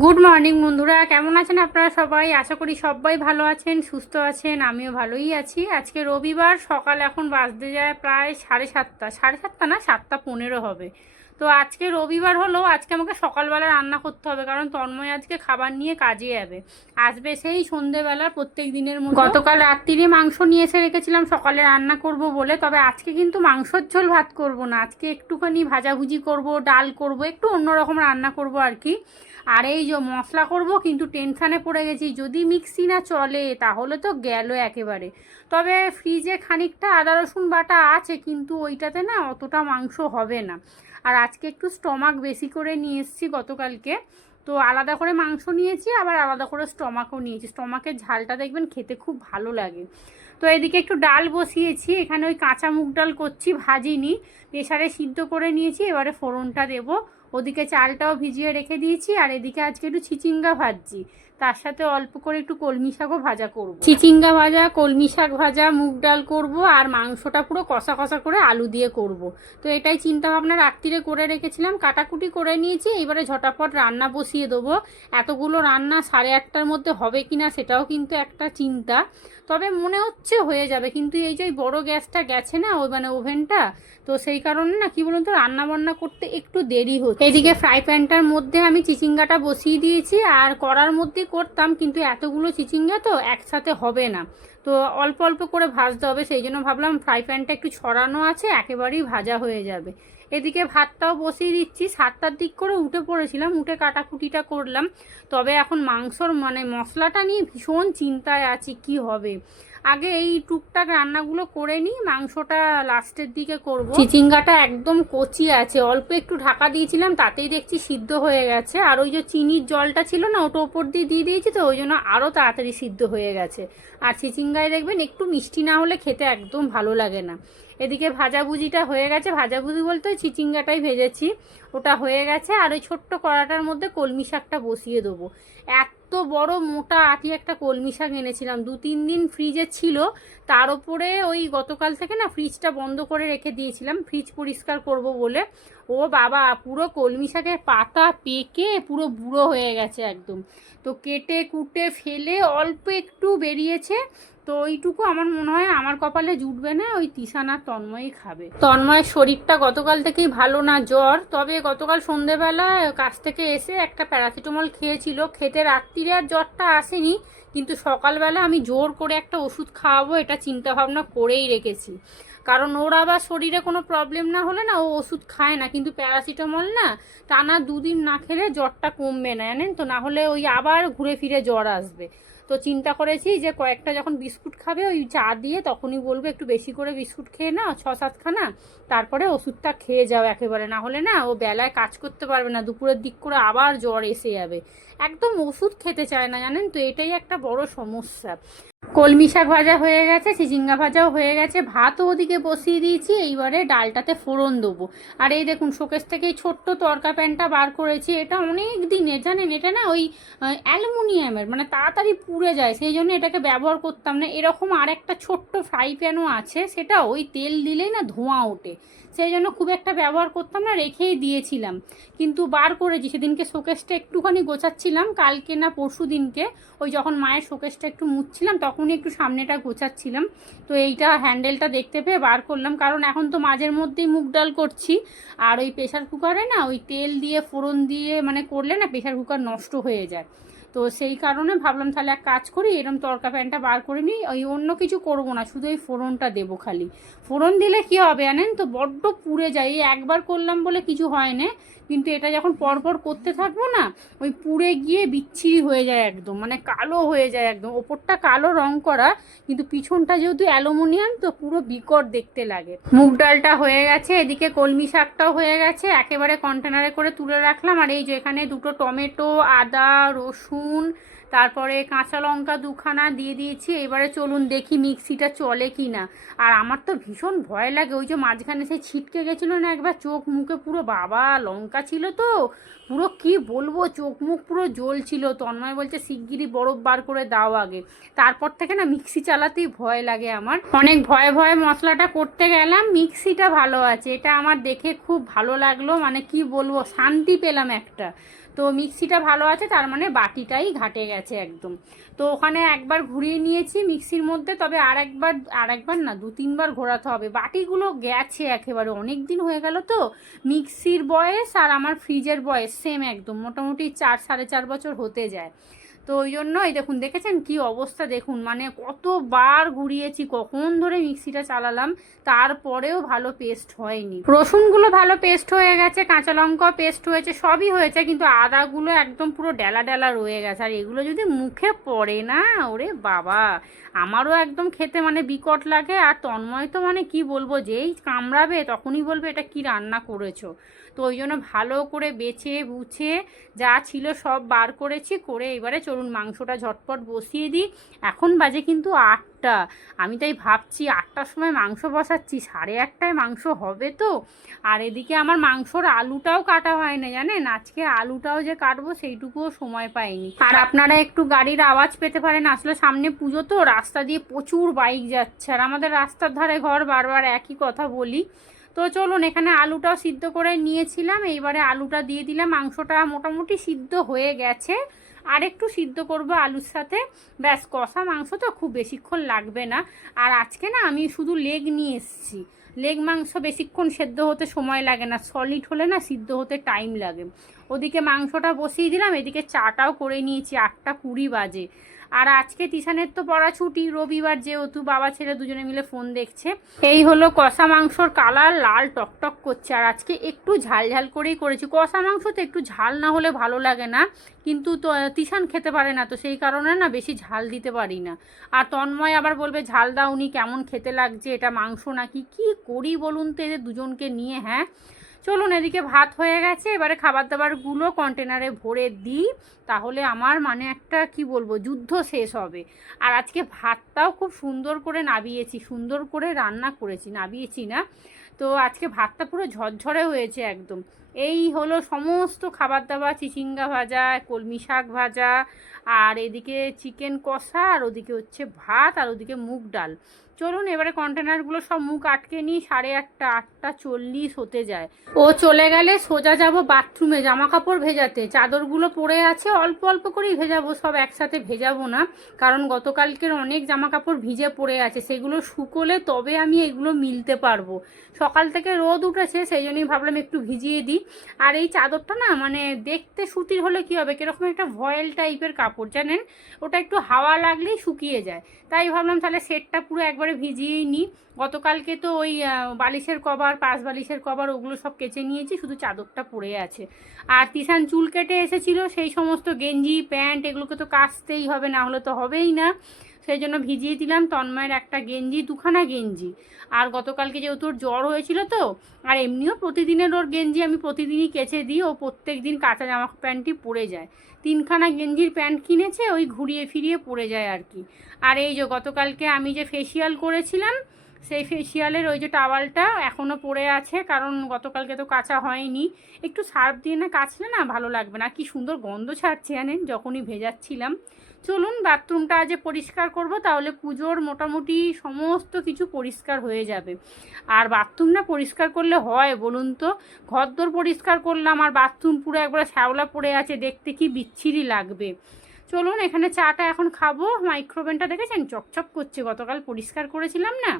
Good morning বন্ধুরা, কেমন আছেন আপনারা সবাই? আশা করি সবাই ভালো আছেন, সুস্থ আছেন। আমিও ভালোই আছি। আজকে রবিবার, সকাল এখন বাজতে যায় প্রায় 7:30, 7:30 না, 7:15 হবে। তো আজকে রবিবার হলো, আজকে আমাকে সকালবেলা রান্না করতে হবে, কারণ তন্ময় আজকে খাবার নিয়ে কাজে যাবে। আসবে সেই সন্ধেবেলা প্রত্যেক দিনের মতো। গতকাল রাত্রিরে মাংস নিয়ে এসে রেখেছিলাম সকালে রান্না করব বলে, তবে আজকে কিন্তু মাংসর ঝোল ভাত করব না। আজকে একটুখানি ভাজাভুজি করব, ডাল করব, একটু অন্যরকম রান্না করব আর কি। আর এই যে মশলা করব, কিন্তু টেনশানে পড়ে গেছি, যদি মিক্সি না চলে তাহলে তো গেল একেবারে। তবে ফ্রিজে খানিকটা আদা রসুন বাটা আছে, কিন্তু ওইটাতে না অতটা মাংস হবে না। আর আজকে একটু স্টমাক বেশি করে নিয়ে এসেছি গতকালকে, তো আলাদা করে মাংস নিয়েছি, আবার আলাদা করে স্টমাকও নিয়েছি। স্টমাকের ঝালটা দেখবেন খেতে খুব ভালো লাগে। তো এদিকে একটু ডাল বসিয়েছি, এখানে ওই কাঁচা মুগ ডাল করছি, ভাজিনি, প্রেসারে সিদ্ধ করে নিয়েছি, এবারে ফোড়নটা দেবো। ওদিকে চালটাও ভিজিয়ে রেখে দিয়েছি, আর এদিকে আজকে একটু চিচিঙ্গা ভাজছি, তার সাথে অল্প করে একটু কলমি শাকও ভাজা করব। চিচিঙ্গা ভাজা, কলমি শাক ভাজা, মুগ ডাল করব, আর মাংসটা পুরো কষা কষা করে আলু দিয়ে করব। তো এটাই চিন্তা ভাবনা রাত্রিরে করে রেখেছিলাম, কাটাকুটি করে নিয়েছি। এবারে ঝটাপট রান্না বসিয়ে দেবো। এতগুলো রান্না 8:30টার মধ্যে হবে কিনা সেটাও কিন্তু একটা চিন্তা। তবে মনে হচ্ছে হয়ে যাবে, কিন্তু এই যে বড় গ্যাসটা গেছে না, ওই মানে ওভেনটা, তো সেই কারণে না কি বলুন তো, রান্না বান্না করতে একটু দেরি হচ্ছে। এদিকে ফ্রাই প্যানটার মধ্যে আমি চিচিঙ্গাটা বসিয়ে দিয়েছি, আর কড়ার মধ্যে করতাম, কিন্তু এতগুলো চিচিঙ্গা তো একসাথে হবে না, তো অল্প অল্প করে ভাজতে হবে। সেই জন্য ভাবলাম ফ্রাই প্যানটা একটু ছড়ানো আছে, একেবারেই ভাজা হয়ে যাবে। এদিকে ভাতটাও বসিয়ে দিচ্ছি। 7টার দিক করে উঠে পড়েছিলাম, উঠে কাটাকুটিটা করলাম। তবে এখন মাংসর মানে মশলাটা নিয়ে ভীষণ চিন্তায় আছি, কি হবে। আগে এই টুকটাক রান্নাগুলো করে নিই, মাংসটা লাস্টের দিকে করব। চিচিঙ্গাটা একদম কচি আছে, অল্প একটু ঢাকা দিয়েছিলাম, তাতেই দেখছি সিদ্ধ হয়ে গেছে। আর ওই যে চিনির জলটা ছিল না, ওটা ওপর দিয়ে দিয়ে দিয়েছি, তো ওই জন্য আরও তাড়াতাড়ি সিদ্ধ হয়ে গেছে। আর চিচিঙ্গায় দেখবেন একটু মিষ্টি না হলে খেতে একদম ভালো লাগে না। এদিকে ভাজাভুজিটা হয়ে গেছে, ভাজাভুজি বলতে ওই চিচিঙ্গাটাই ভেজেছি, ওটা হয়ে গেছে। আর ওই ছোট্ট কড়াটার মধ্যে কলমি শাকটা বসিয়ে দেবো। এত বড় মোটা আটি একটা কলমি শাক এনেছিলাম, 2-3 দিন ফ্রিজে ছিল। তার উপরে ওই গতকাল থেকে না ফ্রিজটা বন্ধ করে রেখে দিয়েছিলাম, ফ্রিজ পরিষ্কার করব বলে। ও বাবা, পুরো কলমি শাকের পাতা পেকে পুরো বুড়ো হয়ে গেছে একদম। তো কেটে কুটে ফেলে অল্প একটু বেরিয়েছে, তো ওইটুকু আমার মনে হয় আমার কপালে জুটবে না, ওই তিশানা তন্ময়ই খাবে। তন্ময়ের শরীরটা গতকাল থেকেই ভালো না, জ্বর। তবে গতকাল সন্ধেবেলা কাছ থেকে এসে একটা প্যারাসিটামল খেয়েছিল, খেতে রাত্রিরে আর জ্বরটা আসেনি, কিন্তু সকালবেলা আমি জোর করে একটা ওষুধ খাওয়াবো এটা চিন্তা ভাবনা করেই রেখেছি। কারণ ওর আবার শরীরে কোনো প্রবলেম না হলে না ও ওষুধ খায় না, কিন্তু প্যারাসিটামল না টানা 2 দিন না খেলে জ্বরটা কমবে না, জানেন তো, না হলে ওই আবার ঘুরে ফিরে জ্বর আসবে। তো চিন্তা করেছি যে কয়েকটা যখন বিস্কুট খাবে ওই চা দিয়ে, তখনই বলবো একটু বেশি করে বিস্কুট খেয়ে নাও, 6-7খানা, তারপরে ওষুধটা খেয়ে যাও একেবারে, না হলে না ও বেলায় কাজ করতে পারবে না, দুপুরের দিক করে আবার জ্বর এসে যাবে। একদম ওষুধ খেতে চায় না, জানেন তো, এটাই একটা বড় সমস্যা। কলমি শাক ভাজা হয়ে গেছে, চিচিঙ্গা ভাজাও হয়ে গেছে, ভাতও ওদিকে বসিয়ে দিয়েছি। এইবারে ডালটাতে ফোড়ন দেবো। আর এই দেখুন শোকেস থেকে এই ছোট্ট তরকা প্যানটা বার করেছি, এটা অনেক দিনের, জানেন, এটা না ওই অ্যালুমিনিয়ামের, মানে তাড়াতাড়ি পুড়ে যায়, সেই জন্য এটাকে ব্যবহার করতাম না। এরকম আর একটা ছোট্ট ফ্রাই প্যানও আছে, সেটা ওই তেল দিলেই না ধোঁয়া ওঠে, সেই জন্য খুব একটা ব্যবহার করতাম না, রেখেই দিয়েছিলাম। কিন্তু বার করেছি, সেদিনকে শোকেসটা একটুখানি গোছাচ্ছিলাম, কালকে না পরশু দিনকে, ওই যখন মায়ের শোকেসটা একটু মুছছিলাম তখনই একটু সামনেটা গোছাচ্ছিলাম। তো এইটা হ্যান্ডেলটা দেখতে পেয়ে বার করলাম, কারণ এখন তো মাঝের মধ্যেই মুগ ডাল করছি। আর ওই প্রেশার কুকারে না ওই তেল দিয়ে ফোড়ন দিয়ে মানে করলে না প্রেশার কুকার নষ্ট হয়ে যায়। তো সেই কারণে ভাবলাম তাহলে এক কাজ করি, এরম তরকা প্যানটা বার করে নিই, ওই অন্য কিছু করব না, শুধু ওই ফোড়নটা দেবো খালি। ফোড়ন দিলে কি হবে জানেন তো, বড্ড পুড়ে যায়। এই একবার করলাম বলে কিছু হয় না, কিন্তু এটা যখন পরপর করতে থাকবো না, ওই পুড়ে গিয়ে বিচ্ছিরি হয়ে যায় একদম, মানে কালো হয়ে যায় একদম। ওপরটা কালো রং করা, কিন্তু পিছনটা যেহেতু অ্যালুমিনিয়াম, তো পুরো বিকট দেখতে লাগে। মুগ ডালটা হয়ে গেছে, এদিকে কলমি শাকটাও হয়ে গেছে, একেবারে কন্টেনারে করে তুলে রাখলাম। আর এই যে এখানে 2টো টমেটো, আদা রসুন, তারপরে কাঁচা লঙ্কা 2খানা দিয়ে দিয়েছি। এবারে চলুন দেখি মিক্সিটা চলে কি না। আর আমার তো ভীষণ ভয় লাগে, ওই যে মাঝখানে সেই ছিটকে গেছিলো না একবার চোখ মুখে পুরো, বাবা লঙ্কা ছিল তো পুরো, কি বলবো, চোখ মুখ পুরো জ্বলছিল। তন্ময় বলছে শিগগিরই বরফ বার করে দাও আগে। তারপর থেকে না মিক্সি চালাতেই ভয় লাগে আমার, অনেক ভয়ে ভয়ে মশলাটা করতে গেলাম। মিক্সিটা ভালো আছে, এটা আমার দেখে খুব ভালো লাগলো, মানে কি বলবো, শান্তি পেলাম একটা। তো মিক্সিটা ভালো আছে, তার মানে বাটিটাই ঘাটে গেছে একদম। তো ওখানে একবার ঘুরিয়ে নিয়েছি মিক্সির মধ্যে, তবে আর একবার না 2-3বার ঘোরাতে হবে। বাটিগুলো গেছে একেবারে, অনেক দিন হয়ে গেল তো। মিক্সির বয়স আর আমার ফ্রিজের বয়স সেম একদম, মোটামুটি 4-4.5 বছর হতে যায়। তো ওই জন্য এই দেখুন, দেখেছেন কি অবস্থা, দেখুন মানে কতবার ঘুরিয়েছি, কখন ধরে মিক্সিটা চালালাম, তারপরেও ভালো পেস্ট হয়নি। রসুনগুলো ভালো পেস্ট হয়ে গেছে, কাঁচা লঙ্কা পেস্ট হয়েছে, সবই হয়েছে, কিন্তু আদাগুলো একদম পুরো ডেলা ডেলা রয়ে গেছে। আর এগুলো যদি মুখে পড়ে না, ওরে বাবা, আমারও একদম খেতে মানে বিকট লাগে। আর তন্ময় তো মানে কি বলবো, যেই কামড়াবে তখনই বলবে এটা কি রান্না করেছো। তো ওই জন্য ভালো করে বেছে বুছে যা ছিল সব বার করেছি, করে এবারে চলুন মাংসটা ঝটপট বসিয়ে দিই। এখন বাজে কিন্তু 8টা। আমি তাই ভাবছি 8টার সময় মাংস বসাচ্ছি, 8:30টায় মাংস হবে তো। আর এদিকে আমার মাংসর আলুটাও কাটা হয় না জানেন, আজকে আলুটাও যে কাটবো সেইটুকুও সময় পাইনি। আর আপনারা একটু গাড়ির আওয়াজ পেতে পারেন, আসলে সামনে পুজো তো, রাস্তা দিয়ে প্রচুর বাইক যাচ্ছে, আর আমাদের রাস্তার ধারে ঘর, বারবার একই কথা বলি। তো চলুন, এখানে আলুটাও সিদ্ধ করে নিয়েছিলাম, এইবারে আলুটা দিয়ে দিলাম। মাংসটা মোটামুটি সিদ্ধ হয়ে গেছে, আর একটু সিদ্ধ করব আলুর সাথে, ব্যাস। কষা মাংস তো খুব বেশিক্ষণ লাগবে না। আর আজকে না আমি শুধু লেগ নিয়ে এসেছি, লেগ মাংস বেশিক্ষণ সেদ্ধ হতে সময় লাগে না, সলিড হলে না সিদ্ধ হতে টাইম লাগে। ওদিকে মাংসটা বসিয়ে দিলাম, এদিকে চাটাও করে নিয়েছি, 8টা 20 বাজে। আর আজকে তিশানের তো পড়া ছুটি, রবিবার যেহেতু, বাবা ছেলে দুজনে মিলে ফোন দেখছে। এই হলো কষা মাংসর কালার, লাল টকটক করছে। আর আজকে একটু ঝাল ঝাল করেই করেছি, কষা মাংস তো একটু ঝাল না হলে ভালো লাগে না, কিন্তু তো তিশান খেতে পারে না, তো সেই কারণে না বেশি ঝাল দিতে পারি না। আর তন্ময় আবার বলবে ঝাল দাওনি, কেমন খেতে লাগছে, এটা মাংস নাকি, কি করি বলুন তো এদের দুজনকে নিয়ে। হ্যাঁ চলুন, এদিকে ভাত হয়ে গেছে, এবারে খাবার দাবারগুলো কন্টেনারে ভরে দিই, তাহলে আমার মানে একটা কি বলবো যুদ্ধ শেষ হবে। আর আজকে ভাতটাও খুব সুন্দর করে নাবিয়েছি, সুন্দর করে রান্না করেছি, নাবিয়েছি না তো, আজকে ভাতটা পুরো ঝরঝরে হয়েছে একদম। এই হলো সমস্ত খাবার দাবার, চিচিঙ্গা ভাজা, কলমি শাক ভাজা, আর এদিকে চিকেন কষা, আর ওদিকে হচ্ছে ভাত, আর ওদিকে মুগ ডাল। চলুন এবারে কন্টেনারগুলো সব মুখ আটকে নিই, 8:30, 8:40 হতে যায়। ও চলে গেলে সোজা যাব বাথরুমে জামা কাপড় ভেজাতে। চাদরগুলো পড়ে আছে, অল্প অল্প করেই ভেজাবো, সব একসাথে ভেজাবো না, কারণ গতকালকের অনেক জামা কাপড় ভিজে পড়ে আছে, সেগুলো শুকোলে তবে আমি এগুলো মিলতে পারবো। সকাল থেকে রোদ উঠেছে, সেই জন্যই ভাবলাম একটু ভিজিয়ে দিই। আর এই চাদরটা না মানে দেখতে সুতির হলে কি হবে, কিরকম একটা ভয়েল টাইপের কাপড় জানেন, ওটা একটু হাওয়া লাগলেই শুকিয়ে যায়, তাই ভাবলাম তাহলে সেটটা পুরো একবারে ভিজিয়েই নিই। গতকালকে তো ওই বালিশের কভার, পাশ বালিশের কভার, ওগুলো সব কেচে নিয়েছি, শুধু চাদরটা পড়ে আছে। আর তিশান চুল কেটে এসেছিল, সেই সমস্ত গেঞ্জি প্যান্ট এগুলোকে তো কাচতেই হবে, না হলে তো হবেই না, সেই জন্য ভিজিয়ে দিলাম। তন্ময়ের একটা গেঞ্জি, 2খানা গেঞ্জি, আর গতকালকে যেহেতু ওর জ্বর হয়েছিল তো, আর এমনিও প্রতিদিনের ওর গেঞ্জি আমি প্রতিদিনই কেচে দিই, ও প্রত্যেক দিন কাঁচা জামা প্যান্টই পরে যায়। 3খানা গেঞ্জির প্যান্ট কিনেছে, ওই ঘুরিয়ে ফিরিয়ে পরে যায় আর কি। আর এই যে গতকালকে আমি যে ফেসিয়াল করেছিলাম, সেই ফেসিয়ালের ওই যে টাওয়ালটা এখনও পড়ে আছে, কারণ গতকালকে তো কাচা হয়নি। একটু সার্ফ দিয়ে না কাচলে না ভালো লাগবে না, কি সুন্দর গন্ধ ছাড়ছে জানেন যখনই ভেজাচ্ছিলাম। চলুন বাথরুমটা আজ পরিষ্কার করব, তাহলে পুজোর মোটামুটি সমস্ত কিছু পরিষ্কার হয়ে যাবে। আর বাথরুম না পরিষ্কার করলে হয় বলুন তো, ঘরদোর পরিষ্কার করলাম আর বাথরুম পুরো একবার শ্যাওলা পড়ে আছে, দেখতে কি বিচ্ছিরি লাগবে। চলুন এখানে চাটা এখন খাবো। মাইক্রোওভেনটা দেখেছেন চকচক করছে, গতকাল পরিষ্কার করেছিলাম না,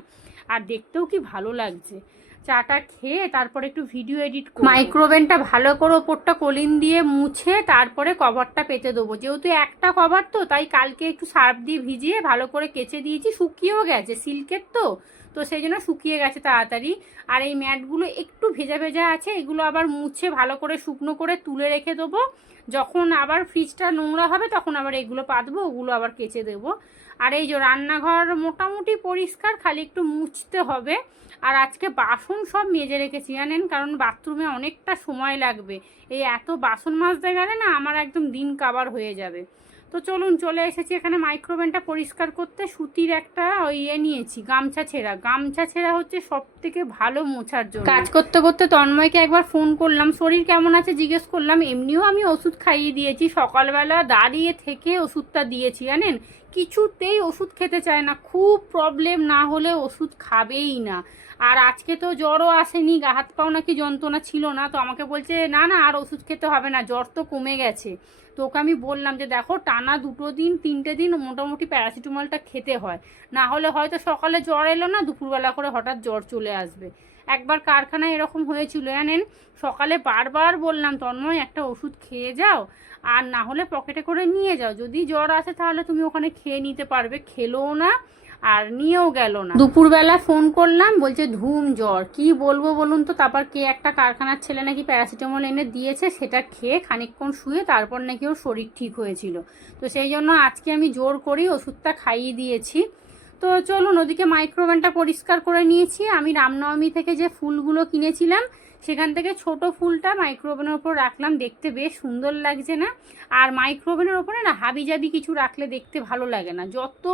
আর দেখতেও কি ভালো লাগছে। চাটা খেয়ে তারপরে একটু ভিডিও এডিট করব। মাইক্রোওভেনটা ভালো করে ওপরটা কলিন দিয়ে মুছে তারপরে কভারটা পেতে দেবো, যেহেতু একটা কভার তো, তাই কালকে একটু সার্ফ দিয়ে ভিজিয়ে ভালো করে কেচে দিয়েছি, শুকিয়েও গেছে, সিল্কের তো, তো সেই জন্য শুকিয়ে গেছে তাড়াতাড়ি। আর এই ম্যাটগুলো একটু ভেজা ভেজা আছে, এগুলো আবার মুছে ভালো করে শুকনো করে তুলে রেখে দেবো, যখন আবার ফ্রিজটা নোংরা হবে তখন আবার এগুলো পাতবো, ওগুলো আবার কেচে দেবো। আর এই যে রান্নাঘর মোটামুটি পরিষ্কার, খালি একটু মুছতে হবে। আর আজকে বাসন সব মেজে রেখেছি জানেন, কারণ বাথরুমে অনেকটা সময় লাগবে, এই এত বাসন মাজতে গেলে না আমার একদম দিন কাবার হয়ে যাবে। তো চলুন চলে এসেছি এখানে মাইক্রোওভেনটা পরিষ্কার করতে। সুতির একটা ওই নিয়েছি গামছা ছেঁড়া, গামছা ছেঁড়া হচ্ছে সব থেকে ভালো মোছার জন্য। কাজ করতে করতে তন্ময়কে একবার ফোন করলাম, শরীর কেমন আছে জিজ্ঞেস করলাম, এমনিও আমি ওষুধ খাইয়ে দিয়েছি, সকালবেলা দাঁড়িয়ে থেকে ওষুধটা দিয়েছি জানেন, কিছুতেই ওষুধ খেতে চায় না, খুব প্রবলেম না হলে ওষুধ খাবেই না। আর আজকে তো জ্বরও আসেনি, গা হাত পাও নাকি যন্ত্রণা ছিল না, তো আমাকে বলছে না না আর ওষুধ খেতে হবে না, জ্বর তো কমে গেছে। তো ওকে আমি বললাম যে দেখো টানা 2 দিন 3টে দিন মোটামুটি প্যারাসিটামলটা খেতে হয়, না হলে হয়তো সকালে জ্বর এলো না, দুপুরবেলা করে হঠাৎ জ্বর চলে আসবে। একবার কারখানায় এরকম হয়েছিল জানেন, সকালে বারবার বললাম তন্ময় একটা ওষুধ খেয়ে যাও, আর না হলে পকেটে করে নিয়ে যাও, যদি জ্বর আসে তাহলে তুমি ওখানে খেয়ে নিতে পারবে। খেলোও না আর নিয়েও গেল না। দুপুরবেলা ফোন করলাম, বলছে ধুম জ্বর, কি বলবো বলুন তো। তারপর কে একটা কারখানার ছেলে নাকি প্যারাসিটামল এনে দিয়েছে, সেটা খেয়ে খানিকক্ষণ শুয়ে তারপর নাকি ওর শরীর ঠিক হয়েছিল। তো সেই জন্য আজকে আমি জোর করেই ওষুধটা খাইয়ে দিয়েছি। তো চলুন, ওদিকে মাইক্রোওভেনটা পরিষ্কার করে নিয়েছি। আমি রামনবমী থেকে যে ফুলগুলো কিনেছিলাম সেখান থেকে ছোট ফুলটা মাইক্রোওভেনের ওপর রাখলাম, দেখতে বেশ সুন্দর লাগছে না? আর মাইক্রোওভেনের ওপরে না হাবিজাবি কিছু রাখলে দেখতে ভালো লাগে না, যত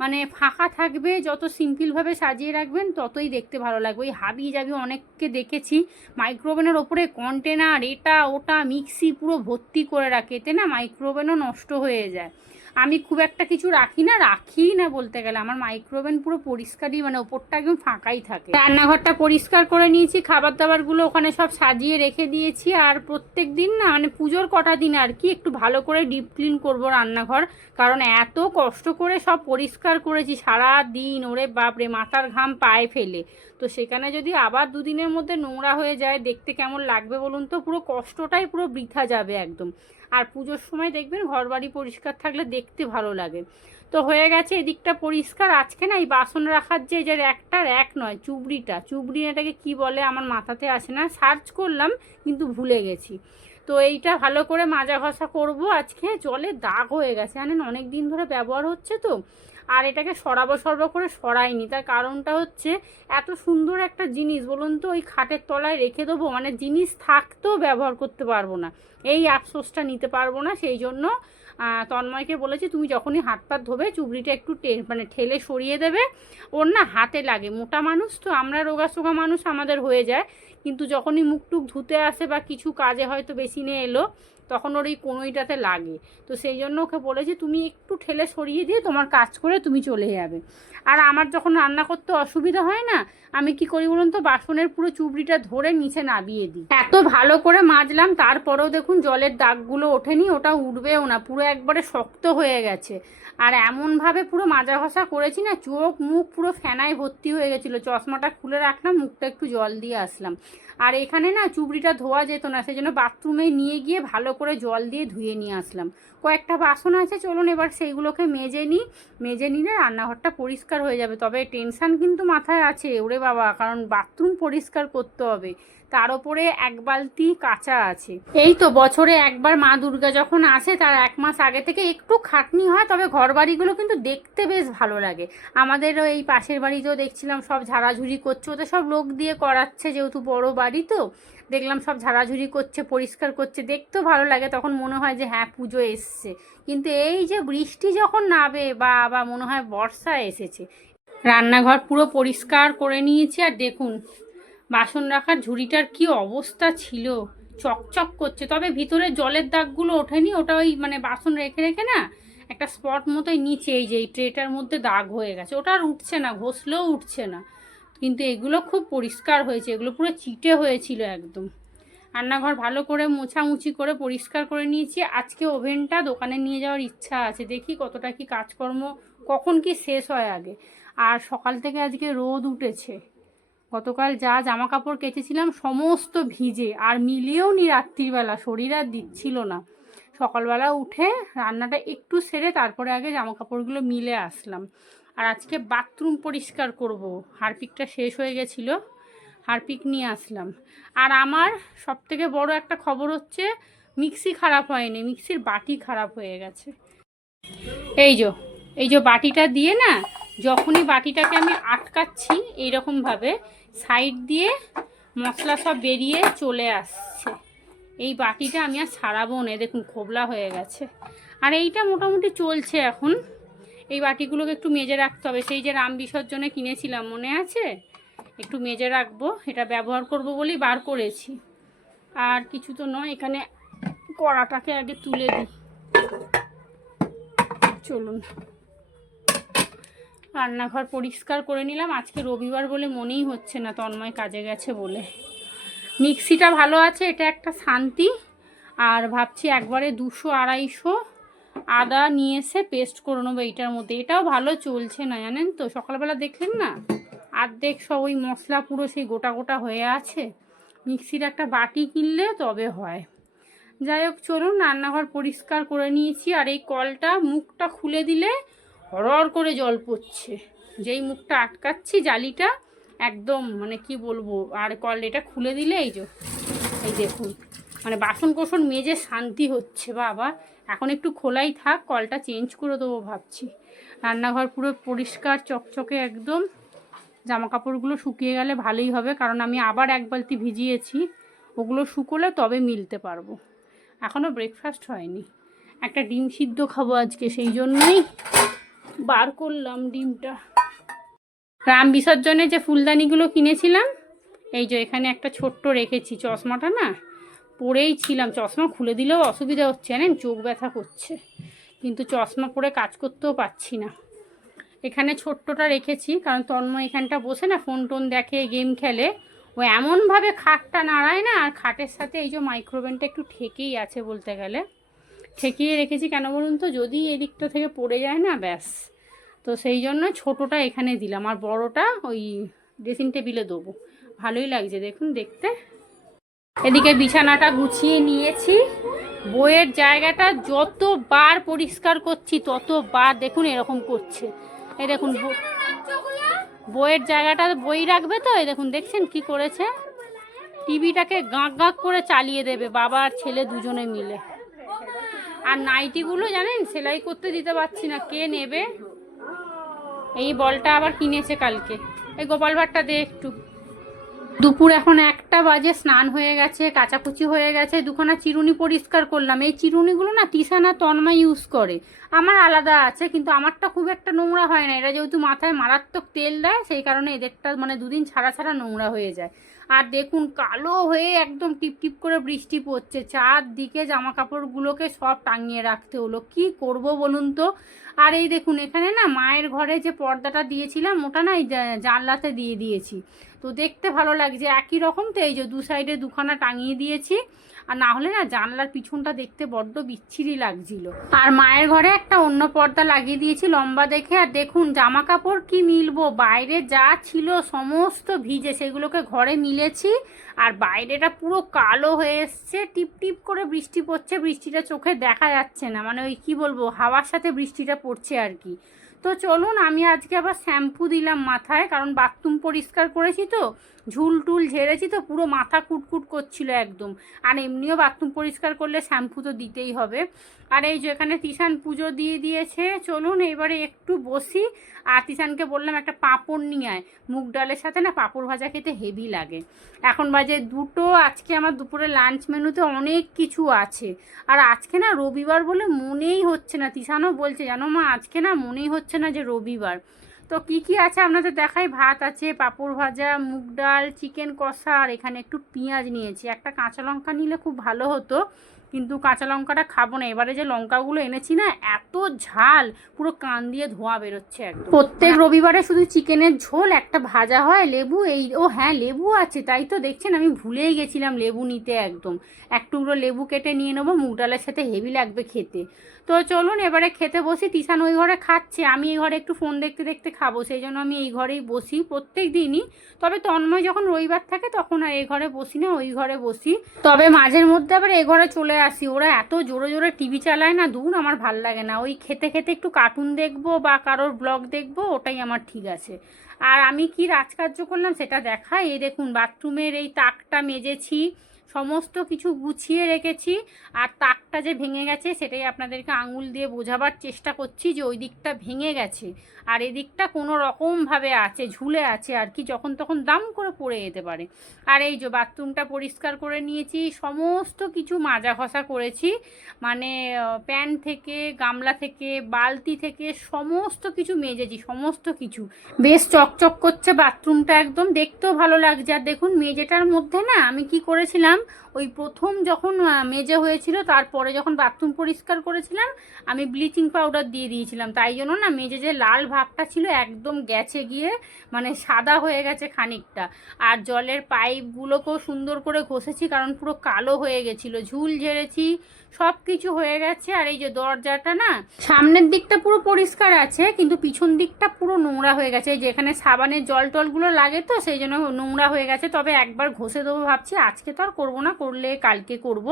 মানে ফাঁকা থাকবে, যত সিম্পলভাবে সাজিয়ে রাখবেন ততই দেখতে ভালো লাগবে। ওই হাবিজাবি অনেককে দেখেছি মাইক্রোওভেনের ওপরে কন্টেনার এটা ওটা মিক্সি পুরো ভর্তি করে রাখে, এতে না মাইক্রোওভেনও নষ্ট হয়ে যায়। আমি খুব একটা কিছু রাখি না বলতে গেলে, আমার মাইক্রোওভেন পুরো পরিষ্কারই, মানে ওপরটা একদম ফাঁকাই থাকে। রান্নাঘরটা পরিষ্কার করে নিয়েছি, খাবার দাবারগুলো ওখানে সব সাজিয়ে রেখে দিয়েছি। আর প্রত্যেক দিন না মানে পুজোর কটা দিন আর কি একটু ভালো করে ডিপ ক্লিন করবো রান্নাঘর, কারণ এত কষ্ট করে সব পরিষ্কার করেছি সারা দিন, ওরে বাপরে মাথার ঘাম পায়ে ফেলে। তো সেখানে যদি আবার 2 দিনের মধ্যে নোংরা হয়ে যায় দেখতে কেমন লাগবে বলুন তো, পুরো কষ্টটাই পুরো বৃথা যাবে একদম। আর পুজোর সময় দেখবেন ঘর বাড়ি পরিষ্কার থাকলে দেখতে ভালো লাগে। তো হয়ে গেছে এদিকটা পরিষ্কার। আজকে না এই বাসন রাখার যে র্যাক নয়, চুবড়ি এটাকে কি বলে আমার মাথাতে আসে না, সার্চ করলাম কিন্তু ভুলে গেছি। তো এইটা ভালো করে মাজা ঘষা করব আজকে। জলে দাগ হয়ে গেছে জানেন, অনেক দিন ধরে ব্যবহার হচ্ছে তো, আর এটাকে সরাবো করে সরাইনি। তার কারণটা হচ্ছে এত সুন্দর একটা জিনিস বলুন তো, ওই খাটের তলায় রেখে দেবো, মানে জিনিস থাকতেও ব্যবহার করতে পারবো না, এই আফসোসটা নিতে পারবো না। সেই জন্য তন্ময়কে বলেছি তুমি যখনই হাত পা ধোবে চুবড়িটা একটু মানে ঠেলে সরিয়ে দেবে, ওর না হাতে লাগে, মোটা মানুষ তো আমরা, রোগা মানুষ আমাদের হয়ে যায়, কিন্তু যখনই মুখ টুক ধুতে আসে বা কিছু কাজে হয়তো বেসিনে এলো তখন ওর এই কনুইটাতে লাগে। তো সেই জন্য ওকে বলেছি তুমি একটু ঠেলে সরিয়ে দিয়ে তোমার কাজ করে তুমি চলে যাবে। আর আমার যখন রান্না করতে অসুবিধা হয় না, আমি কি করি বলুন তো, বাসনের পুরো চুবড়িটা ধরে নিচে নামিয়ে দিই। এত ভালো করে মাজলাম তারপরেও দেখুন জলের দাগগুলো ওঠেনি, ওটা উঠবেও না, পুরো একবারে শক্ত হয়ে গেছে। আর এমনভাবে পুরো মাজা ঘষা করেছি না, চোখ মুখ পুরো ফেনায় ভর্তি হয়ে গেছিলো। চশমাটা খুলে রাখলাম, মুখটা একটু জল দিয়ে আসলাম। আর এখানে না চুবড়িটা ধোয়া যেত না, সেই জন্য বাথরুমে নিয়ে গিয়ে ভালো করে জল দিয়ে ধুয়ে নিয়ে আসলাম। কয়েকটা বাসন আছে, চলুন এবার সেইগুলোকে মেজে নিলে রান্নাঘরটা পরিষ্কার হয়ে যাবে। তবে টেনশান কিন্তু মাথায় আছে ওরে বাবা, কারণ বাথরুম পরিষ্কার করতে হবে, তার ওপরে 1 বালতি কাঁচা আছে। এই তো বছরে একবার মা দুর্গা যখন আসে তার 1 মাস আগে থেকে একটু খাটনি হয়, তবে ঘর বাড়িগুলো কিন্তু দেখতে বেশ ভালো লাগে। আমাদেরও এই পাশের বাড়িতেও দেখছিলাম সব ঝাড়াঝুড়ি করছে, ওদের সব লোক দিয়ে করাচ্ছে যেহেতু বড় বাড়ি, তো দেখলাম সব ঝাড়াঝুড়ি করছে পরিষ্কার করছে, দেখতেও ভালো লাগে, তখন মনে হয় যে হ্যাঁ পুজো এসছে। কিন্তু এই যে বৃষ্টি যখন নামে বা মনে হয় বর্ষা এসেছে। রান্নাঘর পুরো পরিষ্কার করে নিয়েছি, আর দেখুন বাসন রাখার ঝুড়িটার কি অবস্থা ছিল, চকচক করছে। তবে ভিতরে জলের দাগগুলো ওঠেনি, ওটা ওই মানে বাসন রেখে রেখে না একটা স্পট মতোই নিচে এই যে এই ট্রেটার মধ্যে দাগ হয়ে গেছে, ওটা আর উঠছে না, ঘষলেও উঠছে না। কিন্তু এগুলো খুব পরিষ্কার হয়েছে, এগুলো পুরো চিটে হয়েছিল একদম। রান্নাঘর ভালো করে মোছামুছি করে পরিষ্কার করে নিয়েছি। আজকে ওভেনটা দোকানে নিয়ে যাওয়ার ইচ্ছা আছে, দেখি কতটা কি কাজকর্ম কখন কি শেষ হয় আগে। আর সকাল থেকে আজকে রোদ উঠেছে, গতকাল যা জামা কাপড় কেচেছিলাম সমস্ত ভিজে, আর মিলিয়েও নি রাত্রিবেলা, শরীর আর দিচ্ছিল না। সকালবেলা উঠে রান্নাটা একটু সেরে তারপরে আগে জামা কাপড়গুলো মিলে আসলাম। আর আজকে বাথরুম পরিষ্কার করব, হারপিকটা শেষ হয়ে গেছিলো, হারপিক নিয়ে আসলাম। আর আমার সবথেকে বড় একটা খবর হচ্ছে মিক্সি খারাপ হয়নি, মিক্সির বাটি খারাপ হয়ে গেছে। এই যে বাটিটা দিয়ে না, যখনই বাটিটাকে আমি আটকাচ্ছি এইরকমভাবে সাইড দিয়ে মশলা সব বেরিয়ে চলে আসছে। এই বাটিটা আমি আর ছাড়াবো না, দেখুন খোবলা হয়ে গেছে। আর এইটা মোটামুটি চলছে এখন। এই বাটিগুলোকে একটু মেজে রাখতে হবে, সেই যে রাম বিসর্জনে কিনেছিলাম মনে আছে, একটু মেজে রাখবো, এটা ব্যবহার করব বলেই বার করেছি, আর কিছু তো নয়। এখানে কড়াটাকে আগে তুলে দিই, চলুন। রান্নাঘর পরিষ্কার করে নিলাম। আজকে রবিবার বলে মনেই হচ্ছে না তন্ময় কাজে গেছে বলে। মিক্সিটা ভালো আছে, এটা একটা শান্তি। আর ভাবছি একবারে 200-250 আদা নিয়ে এসে পেস্ট করে নেবো এইটার মধ্যে। এটাও ভালো চলছে না জানেন তো, সকালবেলা দেখলেন না অর্ধেক সব ওই মশলা পুরো সেই গোটা গোটা হয়ে আছে। মিক্সির একটা বাটি কিনলে তবে হয়। যাই হোক চলুন, রান্নাঘর পরিষ্কার করে নিয়েছি। আর এই কলটা মুখটা খুলে দিলে হরহর করে জল পড়ছে, যেই মুখটা আটকাচ্ছি জালিটা একদম মানে কি বলবো। আর কল এটা খুলে দিলে এই দেখুন মানে বাসন কোসন মেজে শান্তি হচ্ছে। বাবা এখন একটু খোলাই থাক, কলটা চেঞ্জ করে দেবো ভাবছি। রান্নাঘর পুরো পরিষ্কার চকচকে একদম। জামা কাপড়গুলো শুকিয়ে গেলে ভালোই হবে, কারণ আমি আবার এক বালতি ভিজিয়েছি। ওগুলো শুকোলে তবে মিলতে পারবো। এখনও ব্রেকফাস্ট হয়নি, একটা ডিম সিদ্ধ খাবো আজকে, সেই জন্যই বার করলাম ডিমটা। রাম বিসর্জনে যে ফুলদানিগুলো কিনেছিলাম, এই যে এখানে একটা ছোট্ট রেখেছি। চশমাটা না পরেই ছিলাম, চশমা খুলে দিলেও অসুবিধা হচ্ছে জানেন, চোখ ব্যথা করছে, কিন্তু চশমা পরে কাজ করতেও পারছি না। এখানে ছোট্টটা রেখেছি কারণ তন্ময় এখানটা বসে না ফোন টোন দেখে, গেম খেলে। ও এমনভাবে খাটটা নাড়ায় না, আর খাটের সাথে এই যে মাইক্রোওভেনটা একটু ঠেকেই আছে বলতে গেলে। ঠেকিয়ে রেখেছি কেন বলুন তো, যদি এদিকটা থেকে পড়ে যায় না ব্যাস। তো সেই জন্য ছোটোটা এখানে দিলাম, আর বড়টা ওই ড্রেসিং টেবিলে দেবো। ভালোই লাগছে দেখুন দেখতে। এদিকে বিছানাটা গুছিয়ে নিয়েছি। বইয়ের জায়গাটা যতবার পরিষ্কার করছি ততবার দেখুন এরকম করছে। এই দেখুন বইয়ের জায়গাটা, বই রাখবে তো, এই দেখুন দেখছেন কি করেছে। টিভিটাকে গাঁক গাঁক করে চালিয়ে দেবে বাবা আর ছেলে দুজনে মিলে। আর নাইটিগুলো জানেন সেলাই করতে দিতে পারছি না, কে নেবে। এই বলটা আবার কিনেছে কালকে। এই গোপাল ভাঁড়টা দে একটু। দুপুর এখন 1টা বাজে, স্নান হয়ে গেছে, কাচাকুচি হয়ে গেছে, দুখানা চিরুনি পরিষ্কার করলাম। এই চিরুনিগুলো না তিশানা তন্ময় ইউজ করে, আমার আলাদা আছে, কিন্তু আমারটা খুব একটা নোংরা হয় না। এরা যেহেতু মাথায় মারাত্মক তেল দেয় সেই কারণে এদেরটা মানে 2 দিন ছাড়া ছাড়া নোংরা হয়ে যায়। আর দেখুন কালো হয়ে একদম টিপ টিপ করে বৃষ্টি পড়ছে, চারদিকে জামা কাপড়গুলোকে সব টাঙিয়ে রাখতে হলো, কি করব বলুন তো। আর এই দেখুন এখানে না মায়ের ঘরে যে পর্দাটা দিয়েছিলাম ওটা না এই জানলাতে দিয়ে দিয়েছি, তো দেখতে ভালো লাগছে একই রকম। তো এই যে 2 সাইডে 2খানা টাঙিয়ে দিয়েছি, আর না হলে না জানলার পিছনটা দেখতে বড্ড বিচ্ছিরি লাগছিল। আর মায়ের ঘরে একটা অন্য পর্দা লাগিয়ে দিয়েছি লম্বা দেখে। আর দেখুন জামা কাপড় কি মিলবো, বাইরে যা ছিল সমস্ত ভিজে, সেগুলোকে ঘরে মিলেছি। আর বাইরেটা পুরো কালো হয়ে এসছে, টিপ টিপ করে বৃষ্টি পড়ছে, বৃষ্টিটা চোখে দেখা যাচ্ছে না, মানে ওই কি বলবো হাওয়ার সাথে বৃষ্টিটা পড়ছে আর কি। তো চলুন, আমি আজকে আবার শ্যাম্পু দিলাম মাথায়, কারণ বাথরুম পরিষ্কার করেছি তো, ঝুল টুল ঝেড়েছি তো, পুরো মাথা কুটকুট করছিল একদম। আর এমনিও বাথরুম পরিষ্কার করলে শ্যাম্পু তো দিতেই হবে। আর এই যে এখানে তিশান পুজো দিয়ে দিয়েছে। চলুন এবারে একটু বসি। আর তিশানকে বললাম একটা পাঁপড় নিয়ে আয়, মুগ ডালের সাথে না পাঁপড় ভাজা খেতে হেভি লাগে। এখন বাজে 2টো। আজকে আমার দুপুরে লাঞ্চ মেনুতে অনেক কিছু আছে। আর আজকে না রবিবার বলে মনেই হচ্ছে না, তিশানও বলছে জানো মা আজকে না মনেই হচ্ছে না যে রবিবার। তো কি কি আছে আপনাদের দেখাই। ভাত আছে, পাঁপড় ভাজা, মুগ ডাল, চিকেন কষা, আর এখানে একটু পেঁয়াজ নিয়েছি। একটা কাঁচা লঙ্কা নিলে খুব ভালো হতো, কিন্তু কাঁচা লঙ্কাটা খাবো না। এবারে যে লঙ্কাগুলো এনেছি না এত ঝাল, পুরো কান দিয়ে ধোঁয়া বেরোচ্ছে একদম। প্রত্যেক রবিবারে শুধু চিকেনের ঝোল, একটা ভাজা হয়, লেবু, এই ও হ্যাঁ লেবু আছে, তাই তো দেখছেন আমি ভুলেই গেছিলাম লেবু নিতে একদম। এক টুকরো লেবু কেটে নিয়ে নেবো, মুগ ডালের সাথে হেভি লাগবে খেতে। তো চলুন এবারে খেতে বসি। তিশান ওই ঘরে খাচ্ছে, আমি এই ঘরে একটু ফোন দেখতে দেখতে খাবো, সেই জন্য আমি এই ঘরেই বসি প্রত্যেক দিনই। তবে তন্ময় যখন রবিবার থাকে তখন আর এই ঘরে বসি না, ওই ঘরে বসি। তবে মাঝের মধ্যে আবার এই ঘরে চলে আসি। ওরা এত জোরে জোরে টিভি চালায় না, দূর আমার ভাল লাগে না। ওই খেতে খেতে একটু কার্টুন দেখবো বা কারোর ব্লগ দেখবো, ওটাই আমার ঠিক আছে। আর আমি কি রাজকার্য করলাম সেটা দেখাই। এই দেখুন বাথরুমের এই তাকটা মেজেছি, সমস্ত কিছু গুছিয়ে রেখেছি। আর তাকটা যে ভেঙে গেছে সেটাই আপনাদেরকে আঙুল দিয়ে বোঝাবার চেষ্টা করছি যে ওই দিকটা ভেঙে গেছে, আর এদিকটা কোনো রকমভাবে আছে, ঝুলে আছে আর কি, যখন তখন দাম করে পড়ে যেতে পারে। আর এই যে বাথরুমটা পরিষ্কার করে নিয়েছি, সমস্ত কিছু মাজা ঘষা করেছি, মানে প্যান থেকে, গামলা থেকে, বালতি থেকে সমস্ত কিছু মেজেছি, সমস্ত কিছু। বেশ চকচক করছে বাথরুমটা, একদম দেখতেও ভালো লাগছে। আর দেখুন মেজেটার মধ্যে না আমি কি করেছিলাম, ওই প্রথম যখন মেজে হয়েছিল, তারপরে যখন বাথরুম পরিষ্কার করেছিলাম আমি ব্লিচিং পাউডার দিয়ে দিয়েছিলাম, তাই জন্য না মেজে যে লাল ভাবটা ছিল একদম গেছে গিয়ে মানে সাদা হয়ে গেছে খানিকটা। আর জলের পাইপগুলোকেও সুন্দর করে ঘষেছি, কারণ পুরো কালো হয়ে গেছিলো, ঝুল ঝেড়েছি, সব কিছু হয়ে গেছে। আর এই যে দরজাটা না সামনের দিকটা পুরো পরিষ্কার আছে, কিন্তু পিছন দিকটা পুরো নোংরা হয়ে গেছে, এই যে এখানে সাবানের জল টলগুলো লাগে তো সেই জন্য নোংরা হয়ে গেছে। তবে একবার ঘষে দেবো ভাবছি, আজকে তো আর করবো না, করলে কালকে করব।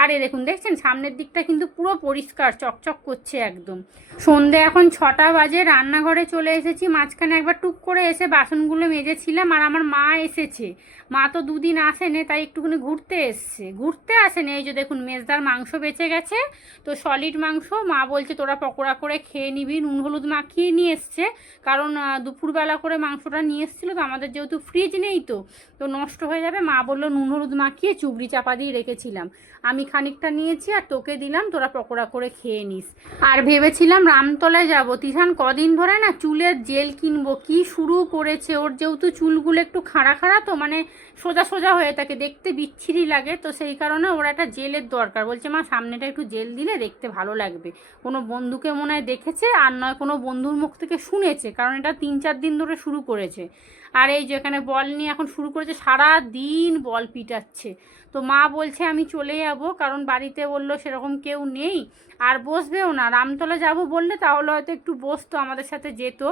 আর এ দেখুন, দেখছেন সামনের দিকটা কিন্তু পুরো পরিষ্কার চকচক করছে একদম। সন্ধে এখন 6টা বাজে, রান্নাঘরে চলে এসেছি। মাঝখানে একবার টুক করে এসে বাসনগুলো মেজেছিলাম। আর আমার মা এসেছে, মা তো দুদিন আসেনি, তাই একটুখানি ঘুরতে এসছে। ঘুরতে আসেনি, এই যে দেখুন মেজদার মাংস বেঁচে গেছে, তো সলিড মাংস। মা বলছে তোরা পকোড়া করে খেয়ে নিবি, নুন হলুদ মাখিয়ে নিয়ে এসছে, কারণ দুপুরবেলা করে মাংসটা নিয়ে এসেছিলো তো, আমাদের যেহেতু ফ্রিজ নেই তো নষ্ট হয়ে যাবে। মা বললো নুন হলুদ মাখিয়ে চুবড়ি চাপা দিয়ে রেখেছিলাম, আমি খানিকটা নিয়েছি আর তোকে দিলাম, তোরা পকোড়া করে খেয়ে নিস। আর ভেবেছিলাম রামতলায় যাব, তিশান কদিন ধরে না চুলের জেল কিনবো, কি শুরু করেছে। ওর যেহেতু চুলগুলো একটু খাড়া খাড়া তো, মানে সোজা সোজা হয়ে থাকে, দেখতে বিচ্ছিরি লাগে, তো সেই কারণে ওর একটা জেলের দরকার। বলছে মা সামনেটা একটু জেল দিলে দেখতে ভালো লাগবে। কোনো বন্ধুকে মনে হয় দেখেছে, আর নয় কোনো বন্ধুর মুখ থেকে শুনেছে, কারণ এটা 3-4 দিন ধরে শুরু করেছে। আর এই যে এখানে বল নিয়ে এখন শুরু করেছে, সারা দিন বল পিটাচ্ছে। তো মা বলছে আমি চলে যাব, কারণ বাড়িতে বললো সেরকম কেউ নেই, আর বসবেও না। রামতলা যাব বললে তাহলে হয়তো একটু বসতো, আমাদের সাথে যেত,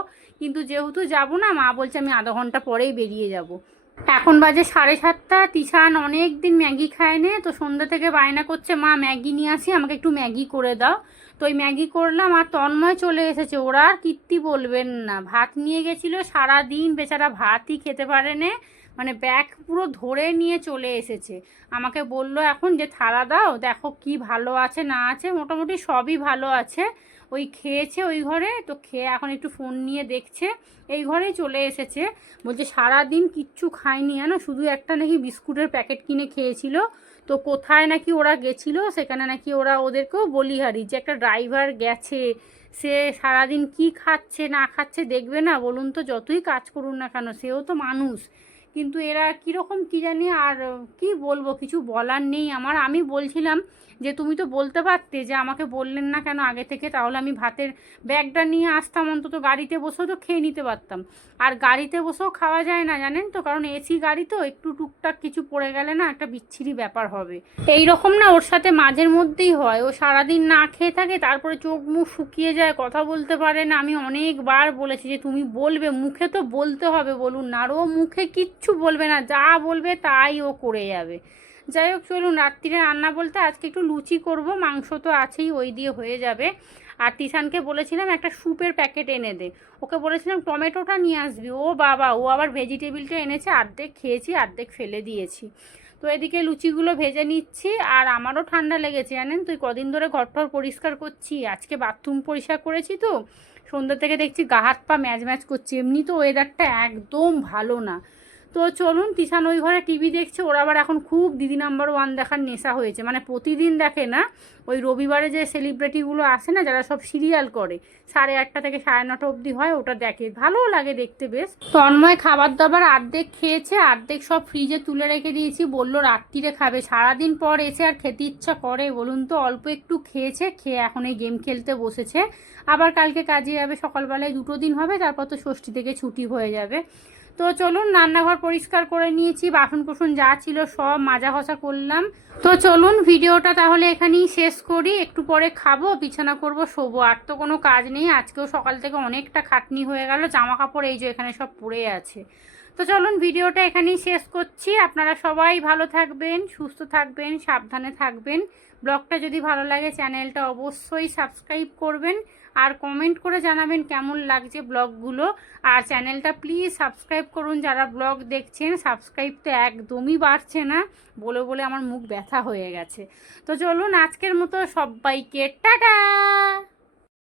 কিন্তু যেহেতু যাব না, মা বলছে আমি আধা ঘন্টা পরেই বেরিয়ে যাব। এখন বাজে 7:30। তিশান অনেক দিন ম্যাগি খায় নে, তো সন্ধ্যা থেকে বায়না করছে মা ম্যাগি নিয়ে আসি, আমাকে একটু ম্যাগি করে দাও। তো ওই ম্যাগি করলাম। আর তন্ময় চলে এসেছে, ওরা আর কীর্তি বলবেন না, ভাত নিয়ে গেছিলো, সারাদিন বেচারা ভাতই খেতে পারে না, মানে ব্যাগ পুরো ধরে নিয়ে চলে এসেছে। আমাকে বলল এখন যে থালা দাও, দেখো কি ভালো আছে না আছে, মোটামুটি সবই ভালো আছে। ওই খেয়েছে ওই ঘরে, তো খেয়ে এখন একটু ফোন নিয়ে দেখছে, এই ঘরেই চলে এসেছে। বলছে সারাদিন কিচ্ছু খায়নি জানো, শুধু একটা নাকি বিস্কুটের প্যাকেট কিনে খেয়েছিল। তো কোথায় নাকি ওরা গেছিল, সেখানে নাকি ওরা ওদেরকেও বলিহারি যে একটা ড্রাইভার গেছে, সে সারাদিন কি খাচ্ছে না খাচ্ছে দেখবে না বলুন তো, যতই কাজ করুন না কেন, সেও তো মানুষ। কিন্তু এরা কীরকম কী জানি, আর কি বলবো, কিছু বলার নেই আমার। আমি বলছিলাম যে তুমি তো বলতে পারতে যে আমাকে বললেন না কেন আগে থেকে, তাহলে আমি ভাতের ব্যাগটা নিয়ে আসতাম, অন্তত গাড়িতে বসেও তো খেয়ে নিতে পারতাম। আর গাড়িতে বসেও খাওয়া যায় না জানেন তো, কারণ এসি গাড়ি তো, একটু টুকটাক কিছু পড়ে গেলে না একটা বিচ্ছিরি ব্যাপার হবে। এই রকম না ওর সাথে মাঝের মধ্যেই হয়, ও সারাদিন না খেয়ে থাকে, তারপরে চোখ মুখ শুকিয়ে যায়, কথা বলতে পারে না। আমি অনেকবার বলেছি যে তুমি বলবে, মুখে তো বলতে হবে বলুন না, আর ও মুখে কিচ্ছু বলবে না, যা বলবে তাই ও করে যাবে। যাই হোক চলুন, রাত্রিরে রান্না বলতে আজকে একটু লুচি করব, মাংস তো আছেই, ওই দিয়ে হয়ে যাবে। আর তিশানকে বলেছিলাম একটা স্যুপের প্যাকেট এনে দে, ওকে বলেছিলাম টমেটোটা নিয়ে আসবি, ও বাবা ও আবার ভেজিটেবিলটা এনেছে, অর্ধেক খেয়েছি অর্ধেক ফেলে দিয়েছি। তো এদিকে লুচিগুলো ভেজে নিচ্ছি। আর আমারও ঠান্ডা লেগেছে জানেন, তুই কদিন ধরে ঘরটর পরিষ্কার করছি, আজকে বাথরুম পরিষ্কার করেছি তো, সন্ধ্যা থেকে দেখছি গা হাত পা ম্যাজ ম্যাজ করছি, এমনি তো ওয়েদারটা একদম ভালো না। তো চলুন, তিশান ওই ঘরে টিভি দেখছে, ওর আবার এখন খুব দিদি নাম্বার 1 দেখার নেশা হয়েছে, মানে প্রতিদিন দেখে না, ওই রবিবারে যে সেলিব্রিটিগুলো আসে না যারা সব সিরিয়াল করে, 8:30 থেকে 9:30 অবধি হয়, ওটা দেখে, ভালোও লাগে দেখতে বেশ। তন্ময় খাবার দাবার অর্ধেক খেয়েছে, অর্ধেক সব ফ্রিজে তুলে রেখে দিয়েছি, বললো রাত্রিরে খাবে। সারাদিন পর এসে আর খেতে ইচ্ছা করে বলুন তো, অল্প একটু খেয়েছে, খেয়ে এখন এই গেম খেলতে বসেছে। আবার কালকে কাজে যাবে, সকালবেলায় 2 দিন হবে, তারপর তো ষষ্ঠী থেকে ছুটি হয়ে যাবে। তো চলুন, রান্নাঘর পরিষ্কার করে নিয়েছি, বাসন কুসন যা ছিল সব মাজা ঘষা করলাম। তো চলুন ভিডিওটা তাহলে এখানেই শেষ করি, একটু পরে খাবো, বিছানা করব, শোবো, আর তো কোনো কাজ নেই। আজকেও সকাল থেকে অনেকটা খাটনি হয়ে গেল, জামা কাপড় এই যে এখানে সব পড়ে আছে। তো চলুন ভিডিওটা এখানেই শেষ করছি। আপনারা সবাই ভালো থাকবেন, সুস্থ থাকবেন, সাবধানে থাকবেন। ব্লগটা যদি ভালো লাগে চ্যানেলটা অবশ্যই সাবস্ক্রাইব করবেন, আর কমেন্ট করে জানাবেন কেমন লাগছে ব্লগগুলো। আর চ্যানেলটা প্লিজ সাবস্ক্রাইব করুন যারা ব্লগ দেখছেন, সাবস্ক্রাইব তো একদমই বাড়ছে না, বলে বলে আমার মুখ ব্যথা হয়ে গেছে। তো চলুন আজকের মতো সবাইকে টাটা।